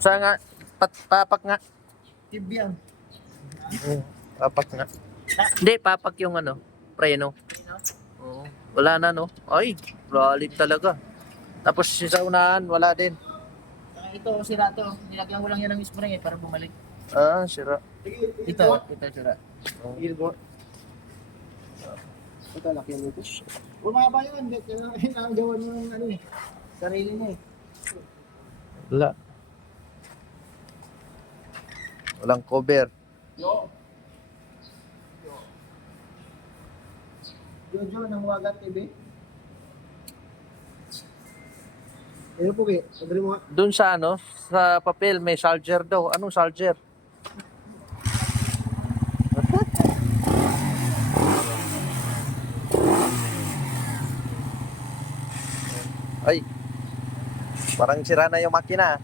Saan nga? Papak nga. Tibyan. Papak nga. Hindi, papak yung ano, preno. Oo. Wala na, no? Ay, lalim talaga. Tapos sa unahan, wala din. Ito, sira to. Nilagyan ko lang yan ng spring para bumalik. Ah, sira. Ito sira. Oh. Ito, laki yan ito. Bumaba yun. Kailangan gawan mo ng ano eh. Sarili mo eh. Wala. Walang cover. Jojo, ng Wagat TV. Ano po ba? Sabi mo nga. Doon sa ano, sa papel may charger daw. Anong charger? Ay. Parang sira na yung makina.